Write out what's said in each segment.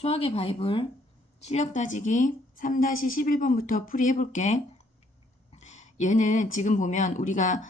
수학의 바이블 실력 따지기 3-11번부터 풀이해볼게. 얘는 지금 보면 우리가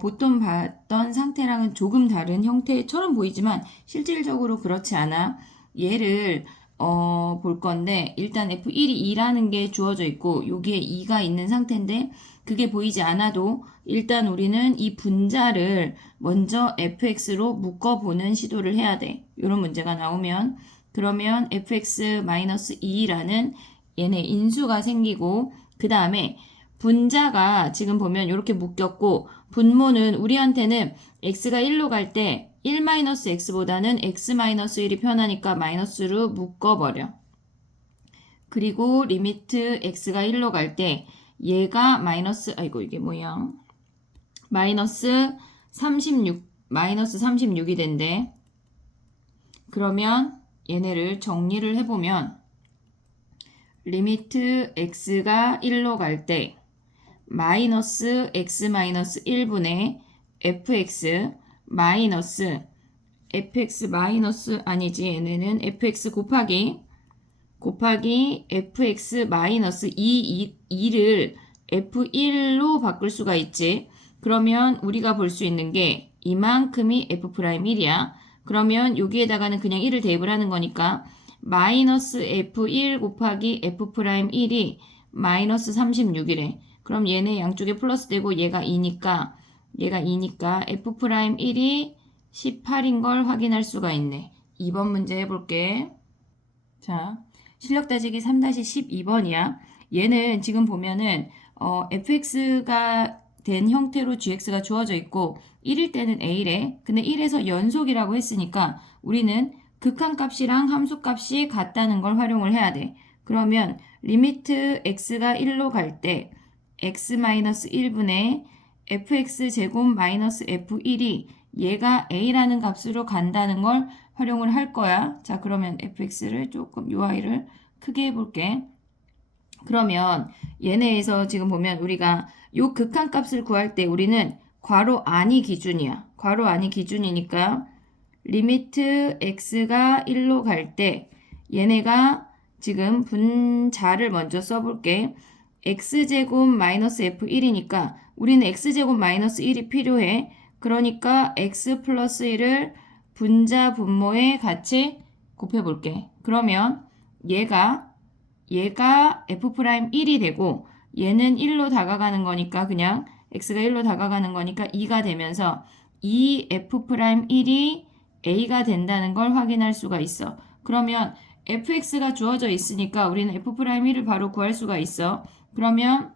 보통 봤던 상태랑은 조금 다른 형태처럼 보이지만 실질적으로 그렇지 않아. 얘를 볼 건데 일단 F1이 2라는 게 주어져 있고 여기에 2가 있는 상태인데 그게 보이지 않아도 일단 우리는 이 분자를 먼저 fx로 묶어보는 시도를 해야 돼. 이런 문제가 나오면 그러면 fx-2라는 얘네 인수가 생기고 그 다음에 분자가 지금 보면 이렇게 묶였고 분모는 우리한테는 x가 1로 갈 때 1-x보다는 x-1이 편하니까 마이너스로 묶어버려. 그리고 리미트 x가 1로 갈 때 얘가 마이너스 아이고 이게 뭐야 마이너스 36이 된대. 그러면 얘네를 정리를 해보면 리미트 x가 1로 갈 때 마이너스 x-1분의 fx 마이너스 fx 마이너스 아니지 얘네는 fx 곱하기 fx 마이너스 2를 f1로 바꿀 수가 있지. 그러면 우리가 볼 수 있는 게 이만큼이 f'1이야. 그러면 여기에다가는 그냥 1을 대입을 하는 거니까 마이너스 f1 곱하기 f'1이 마이너스 36이래. 그럼 얘네 양쪽에 플러스 되고 얘가 2니까 f'1이 18인 걸 확인할 수가 있네. 2번 문제 해볼게. 자, 실력 따지기 3-12번이야. 얘는 지금 보면은 fx가 된 형태로 gx가 주어져 있고 1일 때는 a래. 근데 1에서 연속이라고 했으니까 우리는 극한값이랑 함수값이 같다는 걸 활용을 해야 돼. 그러면 리미트 x가 1로 갈 때 x-1분의 fx제곱 마이너스 f1이 얘가 a라는 값으로 간다는 걸 활용을 할 거야. 자, 그러면 fx를 조금 UI를 크게 해볼게. 그러면 얘네에서 지금 보면 우리가 요 극한값을 구할 때 우리는 괄호 안이 기준이야. 괄호 안이 기준이니까 리미트 x가 1로 갈 때 얘네가 지금 분자를 먼저 써볼게. x제곱 마이너스 f1이니까 우리는 x제곱 마이너스 1이 필요해. 그러니까 x 플러스 1을 분자 분모에 같이 곱해볼게. 그러면 얘가 f'1이 되고 얘는 1로 다가가는 거니까 그냥 x가 1로 다가가는 거니까 2가 되면서 이 f'1이 a가 된다는 걸 확인할 수가 있어. 그러면 fx가 주어져 있으니까 우리는 f'1을 바로 구할 수가 있어. 그러면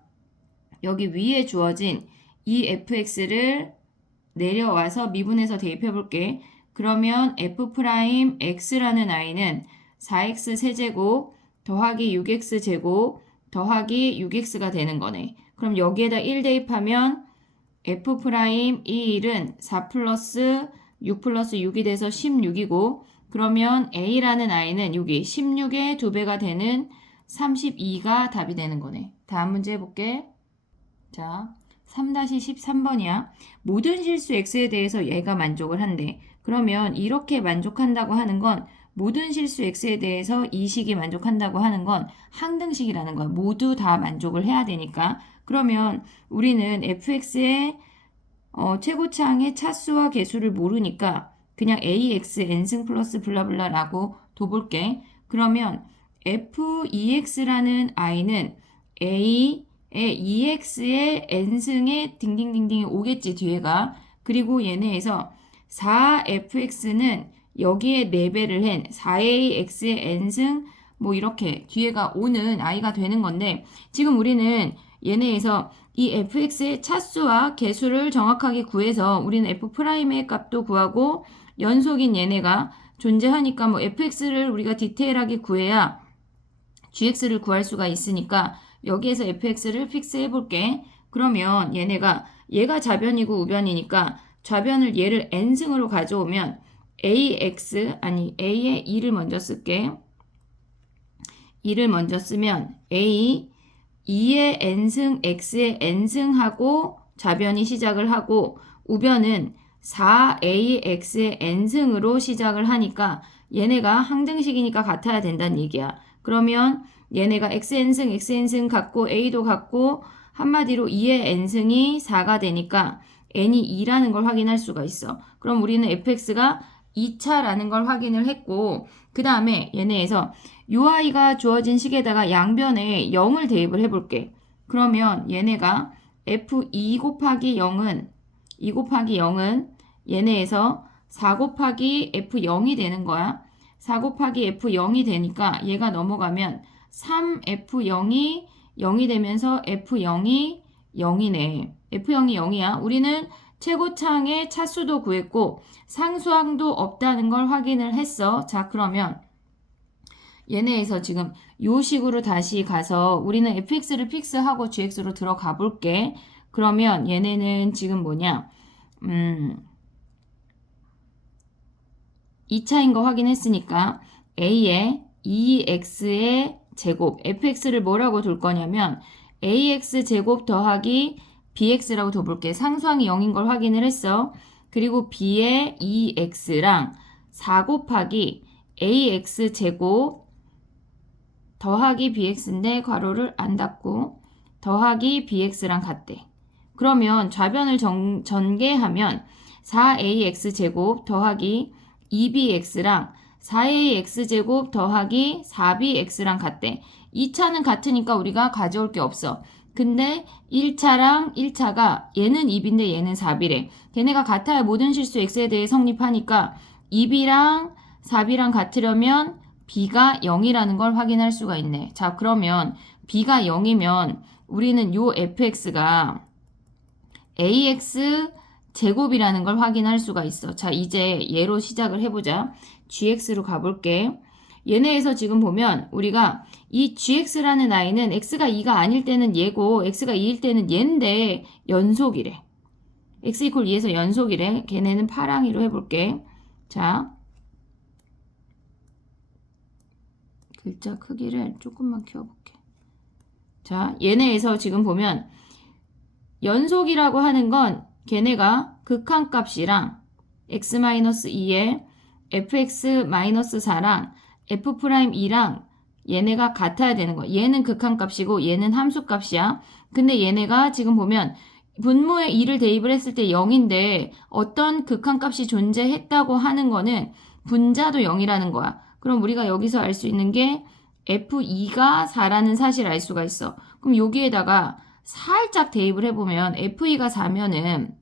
여기 위에 주어진 이 fx를 내려와서 미분해서 대입해 볼게. 그러면 f'x라는 i는 4x 세제곱 더하기 6x 제곱 더하기 6x가 되는 거네. 그럼 여기에다 1 대입하면 f'이 1은 4 플러스 6 플러스 6이 돼서 16이고 그러면 a라는 i는 여기 16의 2배가 되는 32가 답이 되는 거네. 다음 문제 해볼게. 자, 3-13번이야. 모든 실수 x에 대해서 얘가 만족을 한대. 그러면 이렇게 만족한다고 하는 건 모든 실수 x에 대해서 이 식이 만족한다고 하는 건 항등식이라는 거야. 모두 다 만족을 해야 되니까. 그러면 우리는 fx의 최고차항의 차수와 개수를 모르니까 그냥 ax n승 플러스 블라블라라고 둬볼게. 그러면 f2x라는 i는 a의 2x의 n승의 딩딩딩딩이 오겠지 뒤에가. 그리고 얘네에서 4fx는 여기에 4배를 한 4ax의 n승 뭐 이렇게 뒤에가 오는 i가 되는 건데 지금 우리는 얘네에서 이 fx의 차수와 개수를 정확하게 구해서 우리는 f'의 값도 구하고 연속인 얘네가 존재하니까 뭐 fx를 우리가 디테일하게 구해야 gx를 구할 수가 있으니까 여기에서 fx를 픽스해 볼게. 그러면 얘가 좌변이고 우변이니까 좌변을 얘를 n승으로 가져오면 a의 2를 먼저 쓸게. 2를 먼저 쓰면 a 2의 n승 x의 n승하고 좌변이 시작을 하고 우변은 4ax의 n승으로 시작을 하니까 얘네가 항등식이니까 같아야 된다는 얘기야. 그러면 얘네가 xn승 같고 a도 같고 한마디로 2의 n승이 4가 되니까 n이 2라는 걸 확인할 수가 있어. 그럼 우리는 fx가 2차라는 걸 확인을 했고 그 다음에 얘네에서 ui가 주어진 식에다가 양변에 0을 대입을 해볼게. 그러면 얘네가 f2 곱하기 0은 2 곱하기 0은 얘네에서 4 곱하기 f0이 되는 거야. 4 곱하기 f0이 되니까 얘가 넘어가면 3f0이 0이 되면서 f0이 0이네. f0이 0이야. 우리는 최고차항의 차수도 구했고 상수항도 없다는 걸 확인을 했어. 자, 그러면 얘네에서 지금 요 식으로 다시 가서 우리는 fx를 픽스하고 gx로 들어가 볼게. 그러면 얘네는 지금 뭐냐? 2차인 거 확인했으니까 a에 2x의 제곱 fx를 뭐라고 둘 거냐면 ax 제곱 더하기 bx라고 둬볼게. 상수항이 0인 걸 확인을 했어. 그리고 b의 2x랑 4 곱하기 ax 제곱 더하기 bx인데 괄호를 안 닫고 더하기 bx랑 같대. 그러면 좌변을 전개하면 4ax 제곱 더하기 2bx랑 4ax 제곱 더하기 4bx랑 같대. 2차는 같으니까 우리가 가져올 게 없어. 근데 1차랑 1차가 얘는 2b인데 얘는 4b래. 걔네가 같아야 모든 실수 x에 대해 성립하니까 2b랑 4b랑 같으려면 b가 0이라는 걸 확인할 수가 있네. 자, 그러면 b가 0이면 우리는 요 fx가 ax 제곱이라는 걸 확인할 수가 있어. 자, 이제 얘로 시작을 해보자. gx로 가볼게. 얘네에서 지금 보면 우리가 이 gx라는 아이는 x가 2가 아닐 때는 얘고 x가 2일 때는 얘인데 연속이래. x 이퀄 2에서 연속이래. 걔네는 파랑이로 해볼게. 자, 글자 크기를 조금만 키워볼게. 자, 얘네에서 지금 보면 연속이라고 하는 건 걔네가 극한값이랑 x-2에 fx-4랑 f'2랑 얘네가 같아야 되는 거야. 얘는 극한값이고 얘는 함수값이야. 근데 얘네가 지금 보면 분모에 2를 대입을 했을 때 0인데 어떤 극한값이 존재했다고 하는 거는 분자도 0이라는 거야. 그럼 우리가 여기서 알 수 있는 게 f2가 4라는 사실을 알 수가 있어. 그럼 여기에다가 살짝 대입을 해보면 f2가 4면은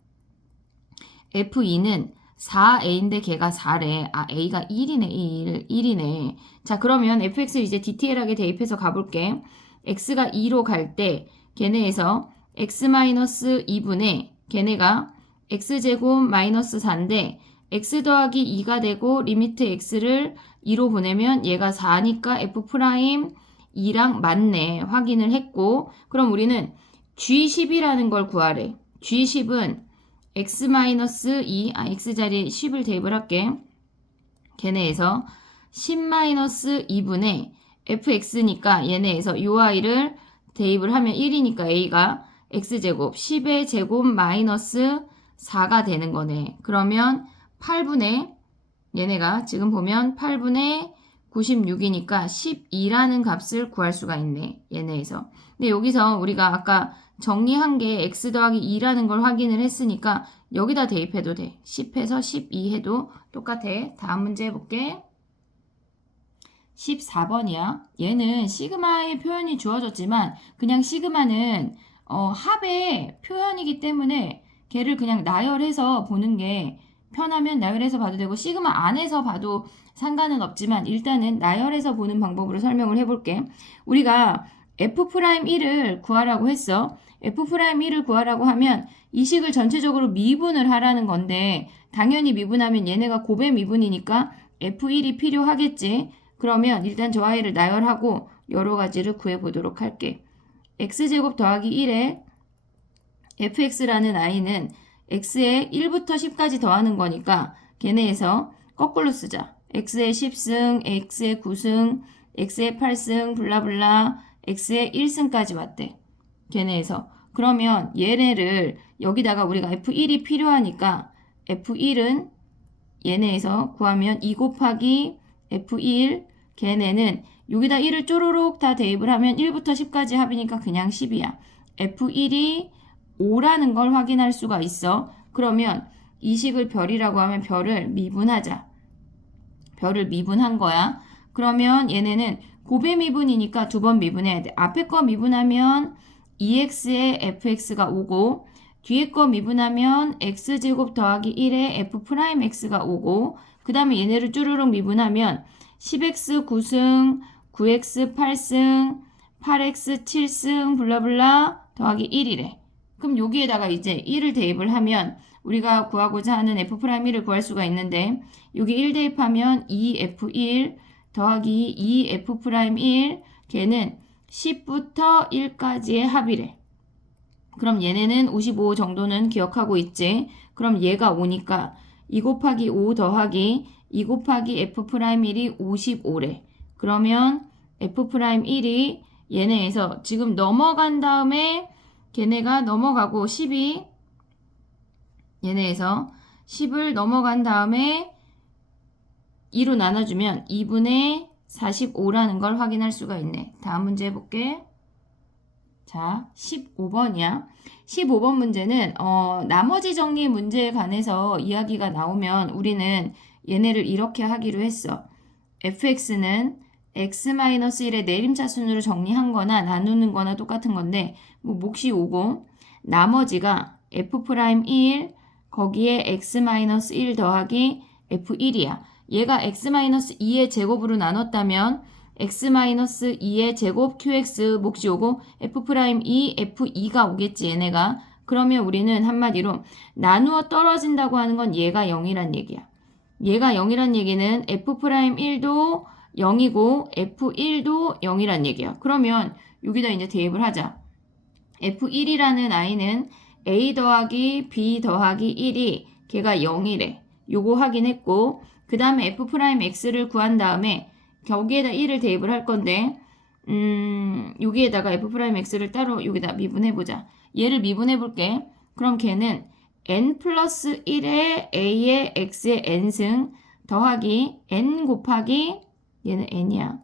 f2는 4a인데 걔가 4래. 아, a가 1이네. 1이네. 자, 그러면 fx를 이제 디테일하게 대입해서 가볼게. x가 2로 갈 때 걔네에서 x-2분의 걔네가 x제곱 마이너스 4인데 x 더하기 2가 되고 리미트 x를 2로 보내면 얘가 4니까 f'2랑 맞네. 확인을 했고 그럼 우리는 g10이라는 걸 구하래. g10은 x-2, x 자리에 10을 대입을 할게. 걔네에서 10-2분의 fx니까 얘네에서 요 i를 대입을 하면 1이니까 a가 x제곱 10의 제곱 마이너스 4가 되는 거네. 그러면 8분의 얘네가 지금 보면 8분의 96이니까 12라는 값을 구할 수가 있네. 얘네에서. 근데 여기서 우리가 아까 정리한 게 x 더하기 2라는 걸 확인을 했으니까 여기다 대입해도 돼. 10해서 12 해도 똑같아. 다음 문제 해볼게. 14번이야. 얘는 시그마의 표현이 주어졌지만 그냥 시그마는 합의 표현이기 때문에 걔를 그냥 나열해서 보는 게 편하면 나열해서 봐도 되고 시그마 안에서 봐도 상관은 없지만 일단은 나열해서 보는 방법으로 설명을 해볼게. 우리가 f'1을 구하라고 했어. f'1을 구하라고 하면 이 식을 전체적으로 미분을 하라는 건데 당연히 미분하면 얘네가 곱의 미분이니까 f1이 필요하겠지. 그러면 일단 저 아이를 나열하고 여러 가지를 구해보도록 할게. x제곱 더하기 1에 fx라는 아이는 x에 1부터 10까지 더하는 거니까 걔네에서 거꾸로 쓰자. x에 10승, x에 9승, x에 8승, 블라블라, x에 1승까지 왔대. 걔네에서. 그러면 얘네를 여기다가 우리가 f1이 필요하니까 f1은 얘네에서 구하면 2 곱하기 F1 걔네는 여기다 1을 쪼로록 다 대입을 하면 1부터 10까지 합이니까 그냥 10이야. F1이 5라는 걸 확인할 수가 있어. 그러면 이 식을 별이라고 하면 별을 미분하자. 별을 미분한 거야. 그러면 얘네는 곱의 미분이니까 두 번 미분해야 돼. 앞에 거 미분하면 2x에 fx가 오고 뒤에 거 미분하면 x제곱 더하기 1에 f'x가 오고 그 다음에 얘네를 쭈르륵 미분하면 10x 9승, 9x 8승, 8x 7승 블라블라 더하기 1이래. 그럼 여기에다가 이제 1을 대입을 하면 우리가 구하고자 하는 f'1을 구할 수가 있는데 여기 1 대입하면 2f1 더하기 2f'1 걔는 10부터 1까지의 합이래. 그럼 얘네는 55 정도는 기억하고 있지. 그럼 얘가 5니까 2 곱하기 5 더하기 2 곱하기 f'1이 55래. 그러면 f'1이 얘네에서 지금 넘어간 다음에 걔네가 넘어가고 10이 얘네에서 10을 넘어간 다음에 2로 나눠주면 2분의 45라는 걸 확인할 수가 있네. 다음 문제 해볼게. 자, 15번이야. 15번 문제는 나머지 정리 문제에 관해서 이야기가 나오면 우리는 얘네를 이렇게 하기로 했어. fx는 x-1의 내림차 순으로 정리한 거나 나누는 거나 똑같은 건데 뭐 몫이 오고 나머지가 f'1 거기에 x-1 더하기 f1이야. 얘가 x-2의 제곱으로 나눴다면 x-2의 제곱 qx 몫이 오고 f'2 f2가 오겠지 얘네가. 그러면 우리는 한마디로 나누어 떨어진다고 하는 건 얘가 0이란 얘기야. 얘가 0이란 얘기는 f'1도 0이고 f1도 0이란 얘기야. 그러면 여기다 이제 대입을 하자. f1이라는 i는 a 더하기 b 더하기 1이 걔가 0이래. 요거 확인했고 그 다음에 f'x를 구한 다음에 여기에다 1을 대입을 할 건데 여기에다가 f'x를 따로 여기다 미분해보자. 얘를 미분해볼게. 그럼 걔는 n 플러스 1의 a의 x의 n승 더하기 n 곱하기 얘는 n이야.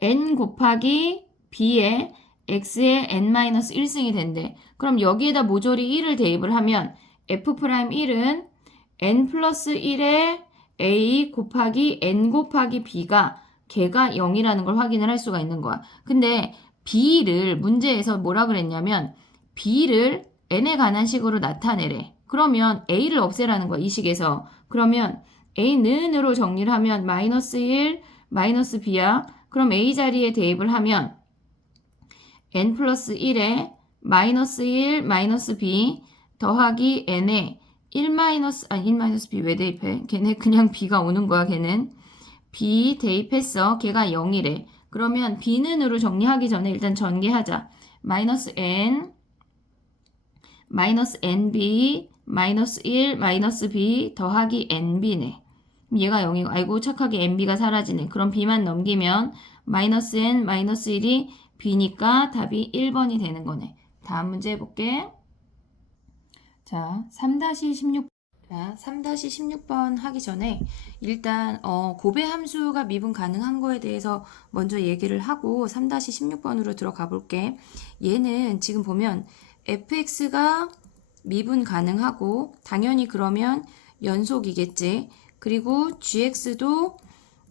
n 곱하기 b의 x의 n-1승이 된대. 그럼 여기에다 모조리 1을 대입을 하면 f'1은 n 플러스 1의 a 곱하기 n 곱하기 b가 걔가 0이라는 걸 확인을 할 수가 있는 거야. 근데 b를 문제에서 뭐라 그랬냐면 b를 n에 관한 식으로 나타내래. 그러면 a를 없애라는 거야. 이 식에서. 그러면 a는으로 정리를 하면 마이너스 1, 마이너스 b야. 그럼 a 자리에 대입을 하면 n 플러스 1에 마이너스 1, 마이너스 b 더하기 n에 1 마이너스 b 왜 대입해? 걔네 그냥 b가 오는 거야. 걔는 b 대입했어. 걔가 0이래. 그러면 b는으로 정리하기 전에 일단 전개하자. 마이너스 n 마이너스 nb 마이너스 1 마이너스 b 더하기 nb네. 얘가 0이고 아이고 착하게 nb가 사라지네. 그럼 b만 넘기면 마이너스 n 마이너스 1이 b니까 답이 1번이 되는 거네. 다음 문제 해볼게. 자, 3-16. 자, 3-16번 하기 전에 일단 곱의 함수가 미분 가능한 거에 대해서 먼저 얘기를 하고 3-16번으로 들어가 볼게. 얘는 지금 보면 fx가 미분 가능하고 당연히 그러면 연속이겠지. 그리고 gx도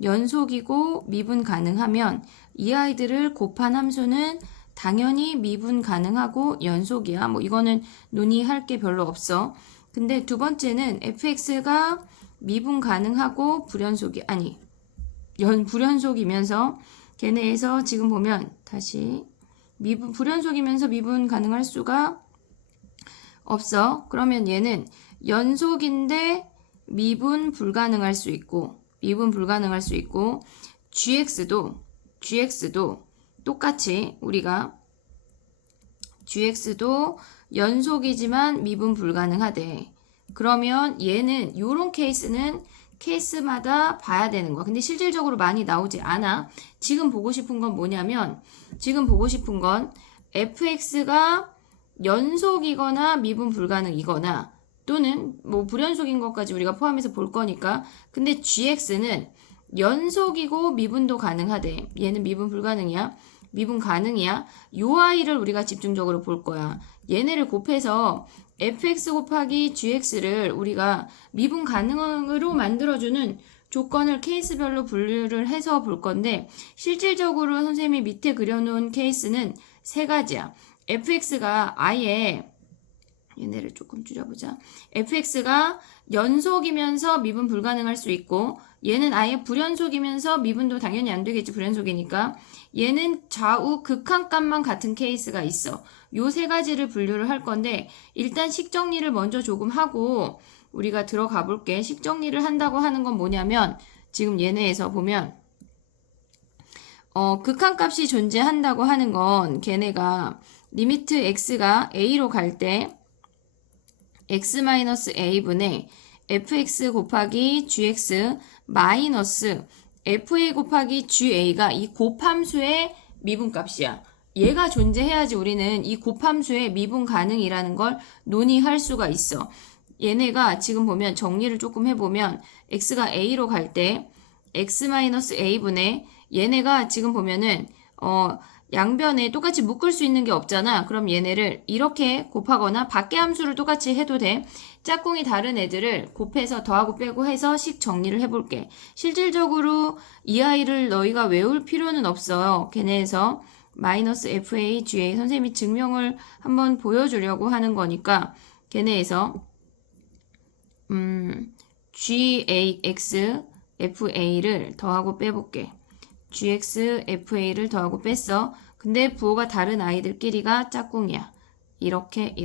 연속이고 미분 가능하면 이 아이들을 곱한 함수는 당연히 미분 가능하고 연속이야. 뭐 이거는 논의할 게 별로 없어. 근데 두 번째는 fx가 미분 가능하고 불연속이면서 걔네에서 지금 보면 다시 불연속이면서 미분 가능할 수가 없어. 그러면 얘는 연속인데 미분 불가능할 수 있고 gx도 똑같이 우리가 gx도 연속이지만 미분 불가능하대. 그러면 얘는 요런 케이스는 케이스마다 봐야 되는 거야. 근데 실질적으로 많이 나오지 않아. 지금 보고 싶은 건 뭐냐면 fx가 연속이거나 미분 불가능이거나 또는 뭐 불연속인 것까지 우리가 포함해서 볼 거니까. 근데 gx는 연속이고 미분도 가능하대. 얘는 미분 불가능이야. 미분 가능이야. 요 아이를 우리가 집중적으로 볼 거야. 얘네를 곱해서 fx 곱하기 gx를 우리가 미분 가능으로 만들어주는 조건을 케이스별로 분류를 해서 볼 건데, 실질적으로 선생님이 밑에 그려놓은 케이스는 세 가지야. fx가 아예, 얘네를 조금 줄여보자. fx가 연속이면서 미분 불가능할 수 있고, 얘는 아예 불연속이면서 미분도 당연히 안 되겠지, 불연속이니까. 얘는 좌우 극한값만 같은 케이스가 있어. 요 세 가지를 분류를 할 건데, 일단 식정리를 먼저 조금 하고 우리가 들어가 볼게. 식정리를 한다고 하는 건 뭐냐면, 지금 얘네에서 보면 극한값이 존재한다고 하는 건 걔네가 리미트 x가 a로 갈 때 x-a분의 fx 곱하기 gx 마이너스 fa 곱하기 ga가 이 곱함수의 미분값이야. 얘가 존재해야지 우리는 이 곱함수의 미분 가능이라는 걸 논의할 수가 있어. 얘네가 지금 보면 정리를 조금 해보면 x가 a로 갈 때 x-a분의 얘네가 지금 보면은 양변에 똑같이 묶을 수 있는 게 없잖아. 그럼 얘네를 이렇게 곱하거나 밖의 함수를 똑같이 해도 돼. 짝꿍이 다른 애들을 곱해서 더하고 빼고 해서 식 정리를 해볼게. 실질적으로 이 아이를 너희가 외울 필요는 없어요. 걔네에서 마이너스 FA, GA 선생님이 증명을 한번 보여주려고 하는 거니까 걔네에서 GAX, FA를 더하고 빼볼게. GX, FA를 더하고 뺐어. 근데 부호가 다른 아이들끼리가 짝꿍이야. 이렇게.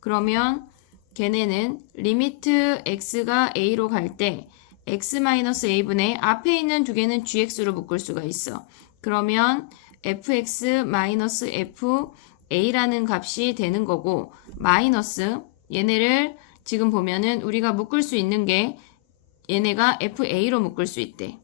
그러면 걔네는 리미트 x가 a로 갈 때 x-a분의 앞에 있는 두 개는 gx로 묶을 수가 있어. 그러면 fx-fa라는 값이 되는 거고, 마이너스 얘네를 지금 보면은 우리가 묶을 수 있는 게 얘네가 fa로 묶을 수 있대.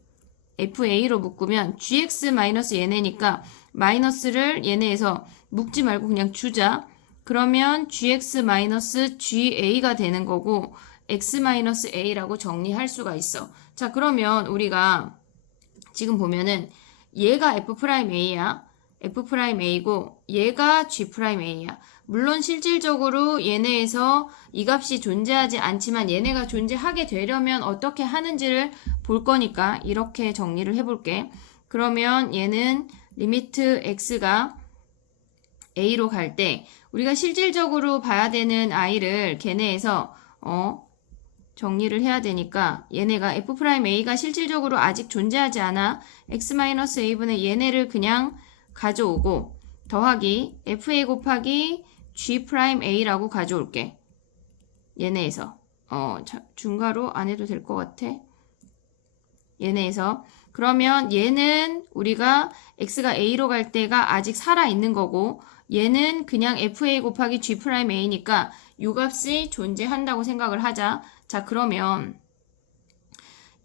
fa로 묶으면 gx-얘네니까 마이너스를 얘네에서 묶지 말고 그냥 주자. 그러면 gx-ga가 되는 거고 x-a라고 정리할 수가 있어. 자, 그러면 우리가 지금 보면은 얘가 f'a야. f'a고 얘가 g'a야. 물론 실질적으로 얘네에서 이 값이 존재하지 않지만 얘네가 존재하게 되려면 어떻게 하는지를 볼 거니까 이렇게 정리를 해볼게. 그러면 얘는 리미트 x가 a로 갈 때 우리가 실질적으로 봐야 되는 아이를 걔네에서 정리를 해야 되니까 얘네가 f'a가 실질적으로 아직 존재하지 않아. x-a분의 얘네를 그냥 가져오고 더하기 fa 곱하기 g'a라고 가져올게. 얘네에서 중괄호 안 해도 될 것 같아. 얘네에서 그러면 얘는 우리가 x가 a로 갈 때가 아직 살아있는 거고 얘는 그냥 fa 곱하기 g'a니까 요 값이 존재한다고 생각을 하자. 자, 그러면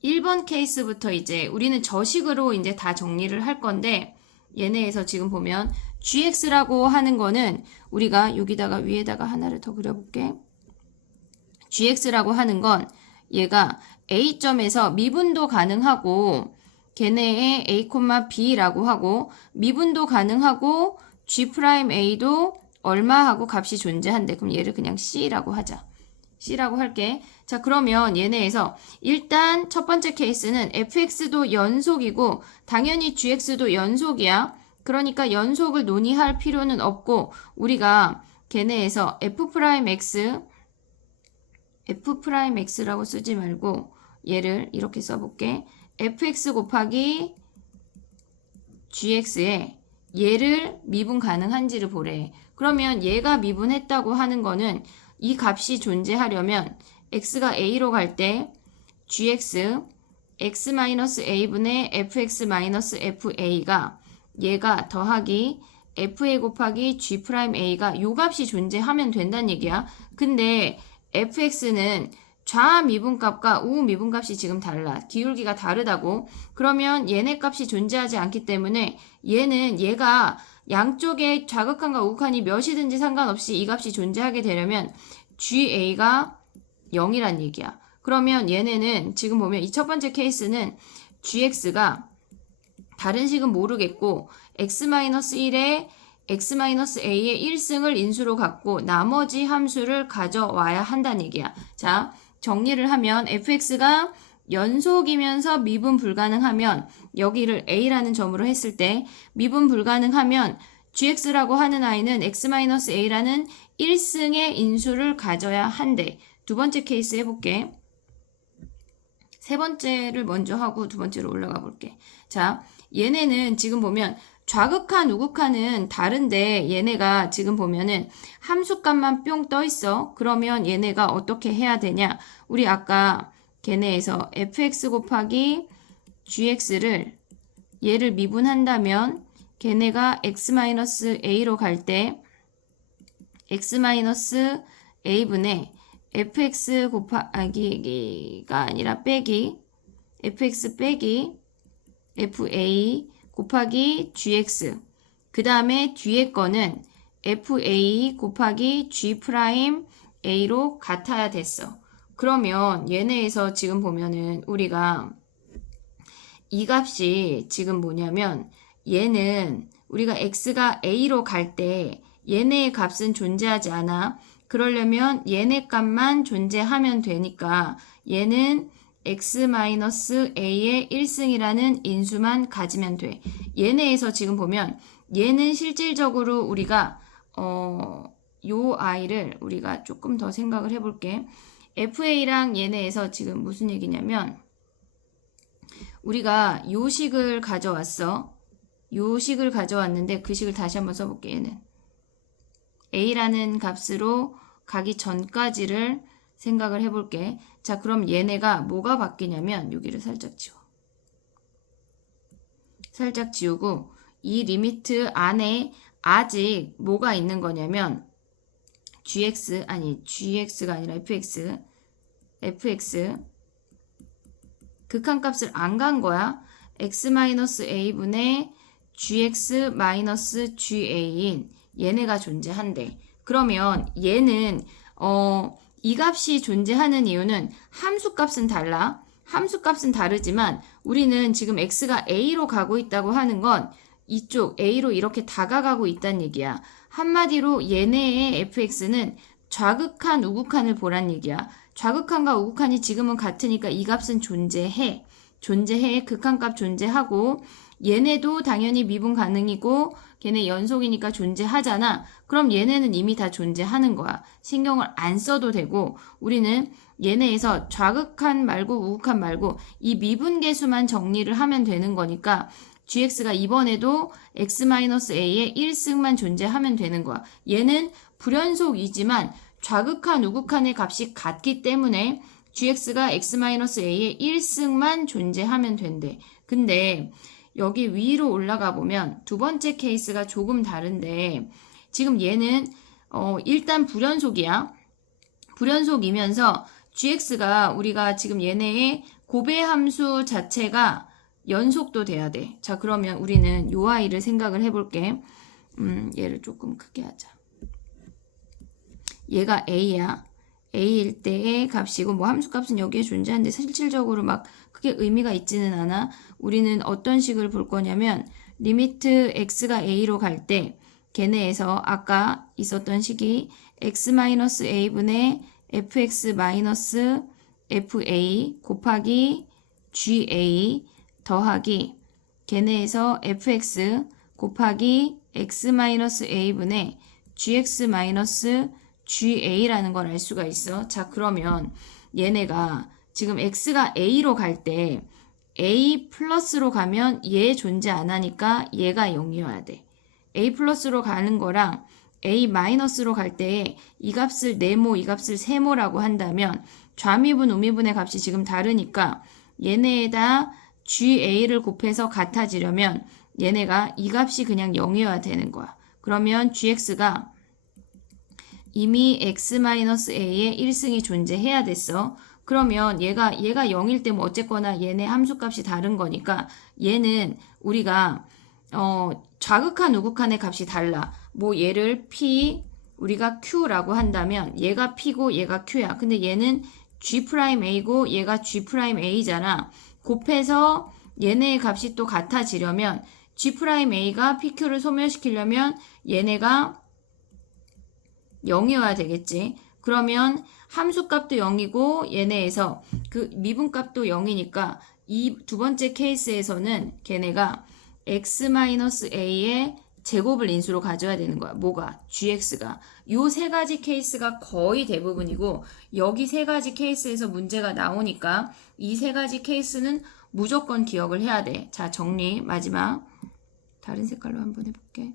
1번 케이스부터 이제 우리는 저식으로 이제 다 정리를 할 건데 얘네에서 지금 보면 gx라고 하는 거는 우리가 여기다가 위에다가 하나를 더 그려볼게. gx라고 하는 건 얘가 a점에서 미분도 가능하고 걔네의 a, b라고 하고 미분도 가능하고 g'a도 얼마 하고 값이 존재한대. 그럼 얘를 그냥 c라고 하자. c라고 할게. 자, 그러면 얘네에서 일단 첫 번째 케이스는 fx도 연속이고 당연히 gx도 연속이야. 그러니까 연속을 논의할 필요는 없고 우리가 걔네에서 f'x라고 쓰지 말고 얘를 이렇게 써볼게. fx 곱하기 gx에 얘를 미분 가능한지를 보래. 그러면 얘가 미분했다고 하는 거는 이 값이 존재하려면 x가 a로 갈 때 gx x-a분의 fx-fa가 얘가 더하기 fa 곱하기 g'a가 요 값이 존재하면 된다는 얘기야. 근데 fx는 좌미분값과 우미분값이 지금 달라. 기울기가 다르다고. 그러면 얘네 값이 존재하지 않기 때문에 얘가 양쪽에 좌극한과 우극한이 몇이든지 상관없이 이 값이 존재하게 되려면 GA가 0이란 얘기야. 그러면 얘네는 지금 보면 이 첫 번째 케이스는 gx가 다른 식은 모르겠고 x-1에 x-a의 1승을 인수로 갖고 나머지 함수를 가져와야 한다는 얘기야. 자, 정리를 하면 fx가 연속이면서 미분 불가능하면 여기를 a라는 점으로 했을 때 미분 불가능하면 gx라고 하는 아이는 x-a라는 1승의 인수를 가져야 한대. 두 번째 케이스 해볼게. 세 번째를 먼저 하고 두 번째로 올라가 볼게. 자, 얘네는 지금 보면 좌극한 우극한은 다른데 얘네가 지금 보면은 함수값만 뿅 떠 있어. 그러면 얘네가 어떻게 해야 되냐? 우리 아까 걔네에서 fx 곱하기 gx를 얘를 미분한다면 걔네가 x-a로 갈 때 x-a분의 fx 곱하기가 아니라 빼기 fx 빼기 fa 곱하기 gx 그 다음에 뒤에 거는 fa 곱하기 g'a로 같아야 됐어. 그러면 얘네에서 지금 보면은 우리가 이 값이 지금 뭐냐면 얘는 우리가 x가 a로 갈 때 얘네의 값은 존재하지 않아. 그러려면 얘네 값만 존재하면 되니까 얘는 x-a의 1승이라는 인수만 가지면 돼. 얘네에서 지금 보면 얘는 실질적으로 우리가 요 아이를 우리가 조금 더 생각을 해볼게. fa랑 얘네에서 지금 무슨 얘기냐면 우리가 요 식을 가져왔어. 요 식을 가져왔는데 그 식을 다시 한번 써볼게. 얘는 a라는 값으로 가기 전까지를 생각을 해볼게. 자, 그럼 얘네가 뭐가 바뀌냐면 여기를 살짝 지워. 살짝 지우고 이 리미트 안에 아직 뭐가 있는 거냐면 gx가 아니라 fx 극한값을 안 간 거야. x-a분의 gx-ga인 얘네가 존재한대. 그러면 얘는 이 값이 존재하는 이유는 함수값은 달라. 함수값은 다르지만 우리는 지금 x가 a로 가고 있다고 하는 건 이쪽 a로 이렇게 다가가고 있다는 얘기야. 한마디로 얘네의 fx는 좌극한 우극한을 보란 얘기야. 좌극한과 우극한이 지금은 같으니까 이 값은 존재해. 극한값 존재하고 얘네도 당연히 미분 가능이고 걔네 연속이니까 존재하잖아. 그럼 얘네는 이미 다 존재하는 거야. 신경을 안 써도 되고 우리는 얘네에서 좌극한 말고 우극한 말고 이 미분계수만 정리를 하면 되는 거니까 gx가 이번에도 x-a의 1승만 존재하면 되는 거야. 얘는 불연속이지만 좌극한 우극한의 값이 같기 때문에 gx가 x-a의 1승만 존재하면 된대. 근데 여기 위로 올라가 보면 두 번째 케이스가 조금 다른데 지금 얘는 일단 불연속이야. 불연속이면서 gx가 우리가 지금 얘네의 고배함수 자체가 연속도 돼야 돼. 자, 그러면 우리는 요 아이를 생각을 해볼게. 얘를 조금 크게 하자. 얘가 a야. a일 때의 값이고 뭐 함수값은 여기에 존재하는데 실질적으로 막 크게 의미가 있지는 않아. 우리는 어떤 식을 볼 거냐면 리미트 x가 a로 갈 때 걔네에서 아까 있었던 식이 x-a분의 fx-fa 곱하기 ga 더하기 걔네에서 fx 곱하기 x-a분의 gx-ga라는 걸 알 수가 있어. 자, 그러면 얘네가 지금 x가 a로 갈 때 a 플러스로 가면 얘 존재 안 하니까 얘가 0이어야 돼. a 플러스로 가는 거랑 a 마이너스로 갈 때 이 값을 네모, 이 값을 세모라고 한다면 좌미분, 우미분의 값이 지금 다르니까 얘네에다 ga를 곱해서 같아지려면 얘네가 이 값이 그냥 0이어야 되는 거야. 그러면 gx가 이미 x-a의 1승이 존재해야 됐어. 그러면 얘가 0일 때 뭐 어쨌거나 얘네 함수값이 다른 거니까 얘는 우리가 좌극한 우극한의 값이 달라. 뭐 얘를 p 우리가 q라고 한다면 얘가 p고 얘가 q야. 근데 얘는 g'a고 얘가 g'a잖아. 곱해서 얘네의 값이 또 같아지려면 G'A가 PQ를 소멸시키려면 얘네가 0이어야 되겠지. 그러면 함수값도 0이고 얘네에서 그 미분값도 0이니까 이 두 번째 케이스에서는 걔네가 x-a의 제곱을 인수로 가져야 되는 거야. 뭐가? gx가. 요 세 가지 케이스가 거의 대부분이고 여기 세 가지 케이스에서 문제가 나오니까 이 세 가지 케이스는 무조건 기억을 해야 돼. 자, 정리 마지막. 다른 색깔로 한번 해볼게.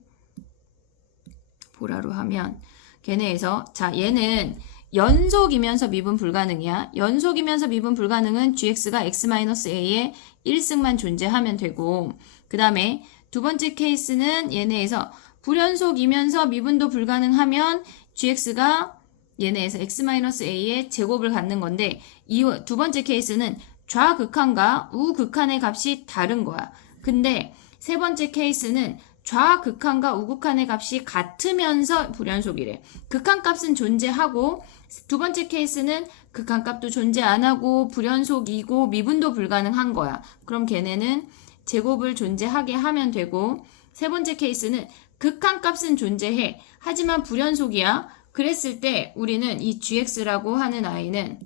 보라로 하면 걔네에서 자, 얘는 연속이면서 미분 불가능이야. 연속이면서 미분 불가능은 gx가 x-a의 1승만 존재하면 되고 그 다음에 두 번째 케이스는 얘네에서 불연속이면서 미분도 불가능하면 gx가 얘네에서 x-a의 제곱을 갖는 건데 이 두 번째 케이스는 좌극한과 우극한의 값이 다른 거야. 근데 세 번째 케이스는 좌극한과 우극한의 값이 같으면서 불연속이래. 극한값은 존재하고 두 번째 케이스는 극한값도 존재 안 하고 불연속이고 미분도 불가능한 거야. 그럼 걔네는 제곱을 존재하게 하면 되고 세 번째 케이스는 극한값은 존재해. 하지만 불연속이야. 그랬을 때 우리는 이 gx라고 하는 아이는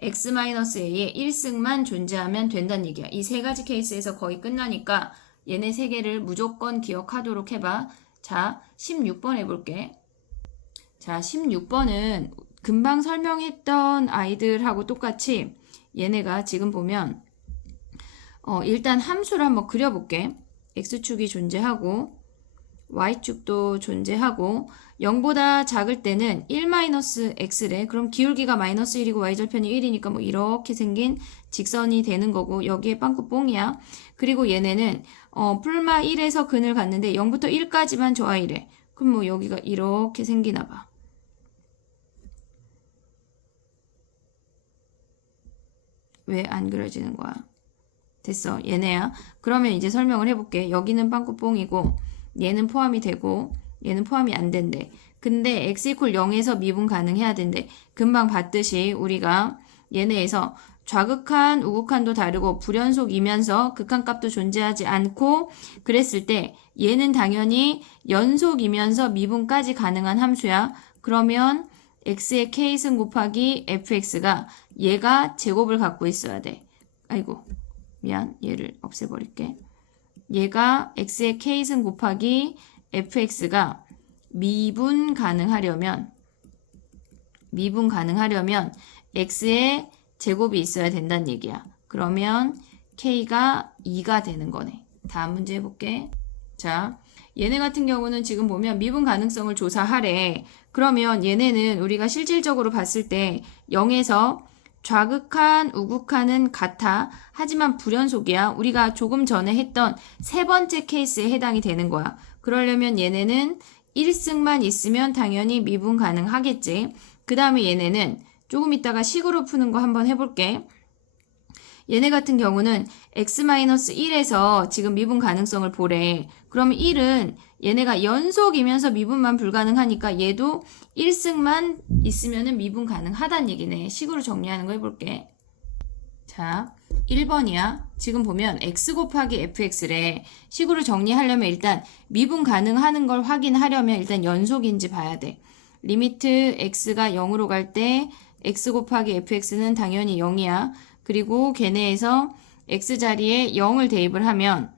x-a의 1승만 존재하면 된다는 얘기야. 이 세 가지 케이스에서 거의 끝나니까 얘네 세 개를 무조건 기억하도록 해봐. 자, 16번 해볼게. 자, 16번은 금방 설명했던 아이들하고 똑같이 얘네가 지금 보면 일단 함수를 한번 그려볼게. x축이 존재하고 y축도 존재하고 0보다 작을 때는 1-x래. 그럼 기울기가 -1이고 y절편이 1이니까 뭐 이렇게 생긴 직선이 되는 거고 여기에 빵꾸뽕이야. 그리고 얘네는 풀마 1에서 근을 갔는데 0부터 1까지만 좋아이래. 그럼 뭐 여기가 이렇게 생기나 봐. 왜 안 그려지는 거야? 됐어. 얘네야. 그러면 이제 설명을 해볼게. 여기는 빵꾸뽕이고 얘는 포함이 되고 얘는 포함이 안 된대. 근데 x = 0에서 미분 가능해야 된대. 금방 봤듯이 우리가 얘네에서 좌극한, 우극한도 다르고 불연속이면서 극한값도 존재하지 않고 그랬을 때 얘는 당연히 연속이면서 미분까지 가능한 함수야. 그러면 x의 k승 곱하기 fx가 얘가 제곱을 갖고 있어야 돼. 아이고 미안, 얘를 없애버릴게. 얘가 x의 k승 곱하기 fx가 미분 가능하려면 x의 제곱이 있어야 된다는 얘기야. 그러면 k가 2가 되는 거네. 다음 문제 해볼게. 자, 얘네 같은 경우는 지금 보면 미분 가능성을 조사하래. 그러면 얘네는 우리가 실질적으로 봤을 때 0에서 좌극한, 우극한은 같아. 하지만 불연속이야. 우리가 조금 전에 했던 세 번째 케이스에 해당이 되는 거야. 그러려면 얘네는 1승만 있으면 당연히 미분 가능하겠지. 그 다음에 얘네는 조금 이따가 식으로 푸는 거 한번 해볼게. 얘네 같은 경우는 x-1에서 지금 미분 가능성을 보래. 그러면 1은 얘네가 연속이면서 미분만 불가능하니까 얘도 1승만 있으면 미분 가능하다는 얘기네. 식으로 정리하는 거 해볼게. 자, 1번이야. 지금 보면 x 곱하기 fx래. 식으로 정리하려면 일단 미분 가능하는 걸 확인하려면 일단 연속인지 봐야 돼. 리미트 x가 0으로 갈 때 x 곱하기 fx는 당연히 0이야. 그리고 걔네에서 x자리에 0을 대입을 하면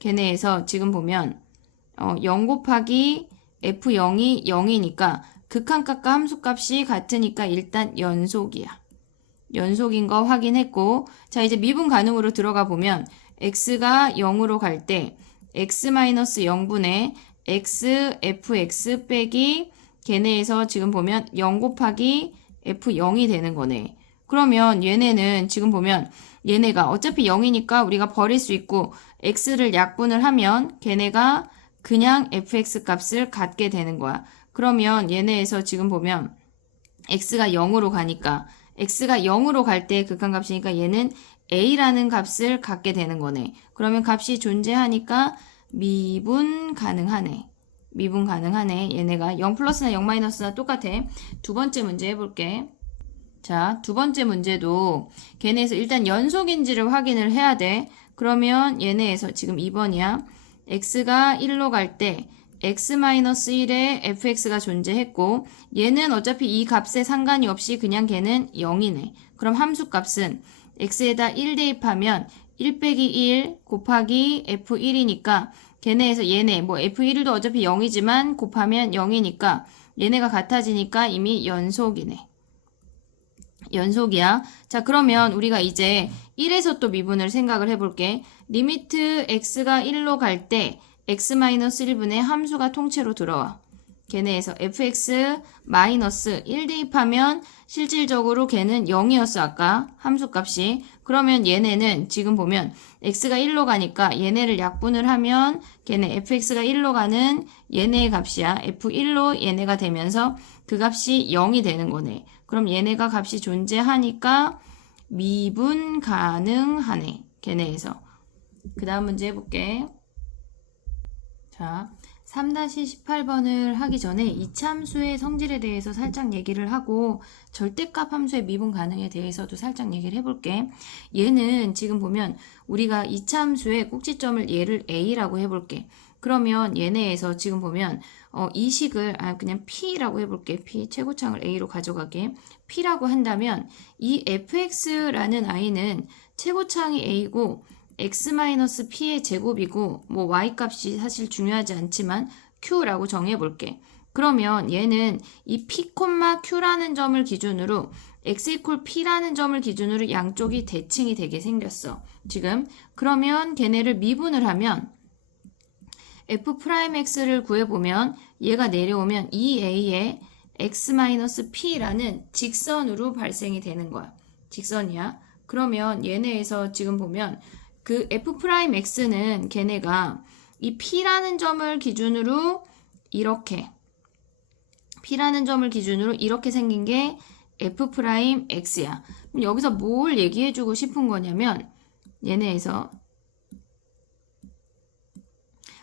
걔네에서 지금 보면 0 곱하기 f0이 0이니까 극한값과 함수값이 같으니까 일단 연속이야. 연속인 거 확인했고 자 이제 미분 가능으로 들어가 보면 x가 0으로 갈 때 x-0분의 x fx 빼기 걔네에서 지금 보면 0 곱하기 f0이 되는 거네. 그러면 얘네는 지금 보면 얘네가 어차피 0이니까 우리가 버릴 수 있고 x를 약분을 하면 걔네가 그냥 fx 값을 갖게 되는 거야. 그러면 얘네에서 지금 보면 x가 0으로 가니까 x가 0으로 갈 때 극한값이니까 얘는 a라는 값을 갖게 되는 거네. 그러면 값이 존재하니까 미분 가능하네. 얘네가 0 플러스나 0 마이너스나 똑같아. 두 번째 문제 해볼게. 자, 두 번째 문제도 걔네에서 일단 연속인지를 확인을 해야 돼. 그러면 얘네에서 지금 2번이야. x가 1로 갈 때 x-1에 fx가 존재했고 얘는 어차피 이 값에 상관이 없이 그냥 걔는 0이네. 그럼 함수값은 x에다 1 대입하면 1 빼기 1 곱하기 f1이니까 걔네에서 얘네 뭐 f1도 어차피 0이지만 곱하면 0이니까 얘네가 같아지니까 이미 연속이네. 연속이야. 자, 그러면 우리가 이제 1에서 또 미분을 생각을 해볼게. 리미트 x가 1로 갈 때 x-1분의 함수가 통째로 들어와. 걔네에서 fx-1 대입하면 실질적으로 걔는 0이었어 아까 함수값이. 그러면 얘네는 지금 보면 x가 1로 가니까 얘네를 약분을 하면 걔네 fx가 1로 가는 얘네의 값이야. f1로 얘네가 되면서 그 값이 0이 되는 거네. 그럼 얘네가 값이 존재하니까 미분 가능하네. 걔네에서. 그 다음 문제 해볼게. 자, 3-18번을 하기 전에 이차함수의 성질에 대해서 살짝 얘기를 하고 절대값 함수의 미분 가능에 대해서도 살짝 얘기를 해볼게. 얘는 지금 보면 우리가 이차함수의 꼭지점을 얘를 A라고 해볼게. 그러면 얘네에서 지금 보면 이 식을 그냥 P라고 해볼게. P 최고창을 A로 가져가게. P라고 한다면 이 fx라는 i는 최고창이 A고 x-p의 제곱이고 뭐 y값이 사실 중요하지 않지만 q라고 정해볼게. 그러면 얘는 이 p, q라는 점을 기준으로 x p라는 점을 기준으로 양쪽이 대칭이 되게 생겼어. 지금 그러면 걔네를 미분을 하면 f'x를 구해보면 얘가 내려오면 2a의 x-p라는 직선으로 발생이 되는 거야. 직선이야. 그러면 얘네에서 지금 보면 그 f'x는 걔네가 이 p라는 점을 기준으로 이렇게 p라는 점을 기준으로 이렇게 생긴 게 f'x야. 그럼 여기서 뭘 얘기해주고 싶은 거냐면 얘네에서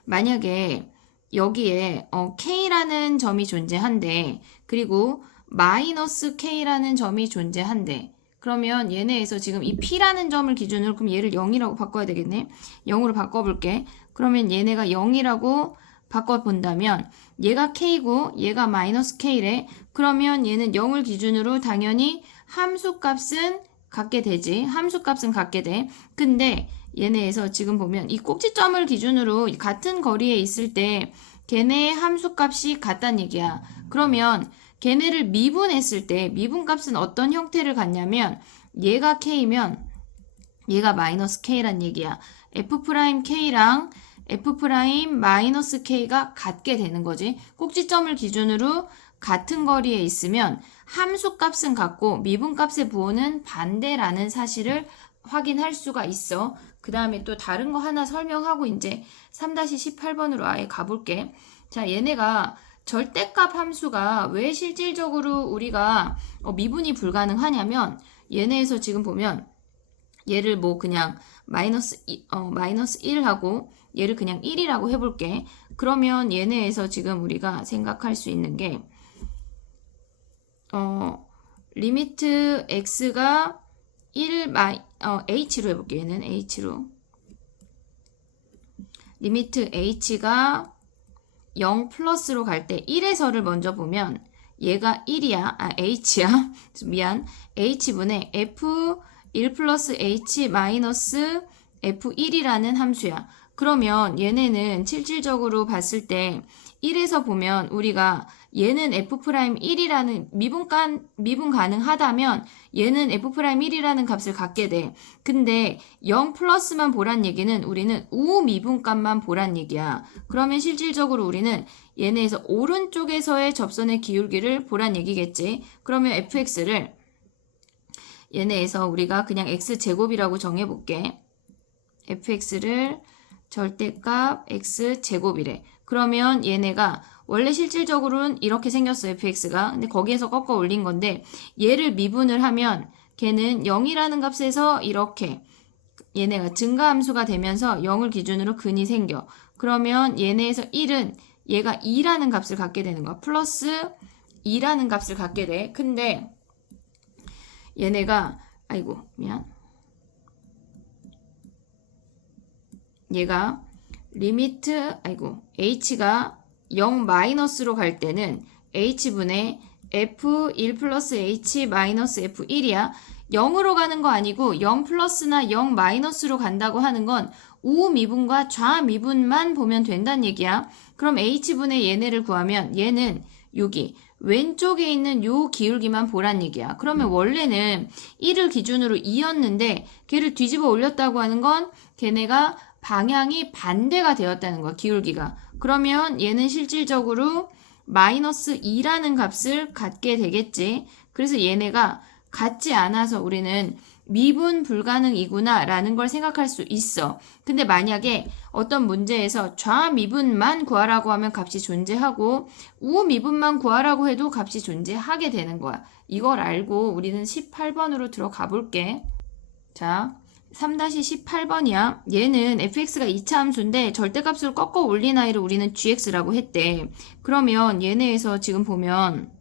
만약에 여기에 k라는 점이 존재한대. 그리고 마이너스 k라는 점이 존재한대. 그러면 얘네에서 지금 이 p라는 점을 기준으로 그럼 얘를 0이라고 바꿔야 되겠네. 0으로 바꿔볼게. 그러면 얘네가 0이라고 바꿔본다면 얘가 k고 얘가 마이너스 k래. 그러면 얘는 0을 기준으로 당연히 함수값은 갖게 되지. 함수값은 갖게 돼. 근데 얘네에서 지금 보면 이 꼭지점을 기준으로 같은 거리에 있을 때 걔네의 함수값이 같다는 얘기야. 그러면 걔네를 미분했을 때 미분값은 어떤 형태를 갖냐면 얘가 k면 얘가 마이너스 k란 얘기야. f'k랑 f'-k가 같게 되는 거지. 꼭지점을 기준으로 같은 거리에 있으면 함수값은 같고 미분값의 부호는 반대라는 사실을 확인할 수가 있어. 그 다음에 또 다른 거 하나 설명하고 이제 3-18번으로 아예 가볼게. 자, 얘네가 절대값 함수가 왜 실질적으로 우리가 미분이 불가능하냐면 얘네에서 지금 보면 얘를 뭐 그냥 마이너스 1 하고 얘를 그냥 1이라고 해볼게. 그러면 얘네에서 지금 우리가 생각할 수 있는 게 리미트 x가 1 h로 해볼게. 얘는 h로 리미트 h가 0 플러스로 갈 때 1에서를 먼저 보면 얘가 1이야. h야. 미안. h분의 f1 플러스 h 마이너스 f1이라는 함수야. 그러면 얘네는 실질적으로 봤을 때 1에서 보면 우리가 얘는 f'1이라는 미분 가능하다면 얘는 f'1이라는 값을 갖게 돼. 근데 0 플러스만 보란 얘기는 우리는 우미분값만 보란 얘기야. 그러면 실질적으로 우리는 얘네에서 오른쪽에서의 접선의 기울기를 보란 얘기겠지. 그러면 fx를 얘네에서 우리가 그냥 x제곱이라고 정해볼게. fx를 절대값 x제곱이래. 그러면 얘네가 원래 실질적으로는 이렇게 생겼어요. fx가. 근데 거기에서 꺾어 올린 건데 얘를 미분을 하면 걔는 0이라는 값에서 이렇게 얘네가 증가함수가 되면서 0을 기준으로 근이 생겨. 그러면 얘네에서 1은 얘가 2라는 값을 갖게 되는 거야. 플러스 2라는 값을 갖게 돼. 근데 얘네가 아이고 미안 얘가 리미트 h가 0 마이너스로 갈 때는 h분의 f1 플러스 h 마이너스 f1이야. 0으로 가는 거 아니고 0 플러스나 0 마이너스로 간다고 하는 건 우미분과 좌미분만 보면 된다는 얘기야. 그럼 h분의 얘네를 구하면 얘는 여기 왼쪽에 있는 요 기울기만 보란 얘기야. 그러면 원래는 1을 기준으로 2였는데 걔를 뒤집어 올렸다고 하는 건 걔네가 방향이 반대가 되었다는 거야. 기울기가. 그러면 얘는 실질적으로 마이너스 2라는 값을 갖게 되겠지. 그래서 얘네가 같지 않아서 우리는 미분 불가능이구나 라는 걸 생각할 수 있어. 근데 만약에 어떤 문제에서 좌미분만 구하라고 하면 값이 존재하고 우미분만 구하라고 해도 값이 존재하게 되는 거야. 이걸 알고 우리는 18번으로 들어가 볼게. 자, 3-18번이야. 얘는 fx가 2차 함수인데 절대값으로 꺾어 올린 아이를 우리는 gx라고 했대. 그러면 얘네에서 지금 보면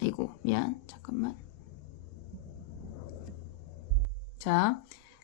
아이고 미안 잠깐만. 자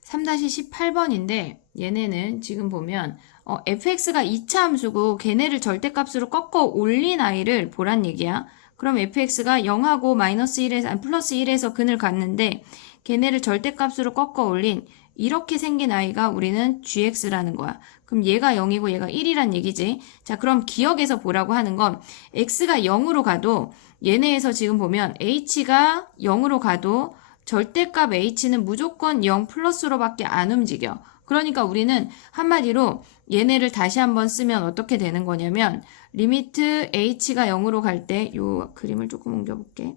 3-18번인데 얘네는 지금 보면 fx가 2차 함수고 걔네를 절대값으로 꺾어 올린 아이를 보란 얘기야. 그럼 fx가 0하고 마이너스 1에서 플러스 1에서 근을 갔는데 걔네를 절대값으로 꺾어 올린 이렇게 생긴 아이가 우리는 gx라는 거야. 그럼 얘가 0이고 얘가 1이란 얘기지. 자, 그럼 기억에서 보라고 하는 건 x가 0으로 가도 얘네에서 지금 보면 h가 0으로 가도 절대값 h는 무조건 0 플러스로밖에 안 움직여. 그러니까 우리는 한마디로 얘네를 다시 한번 쓰면 어떻게 되는 거냐면 리미트 h가 0으로 갈 때 요 그림을 조금 옮겨볼게.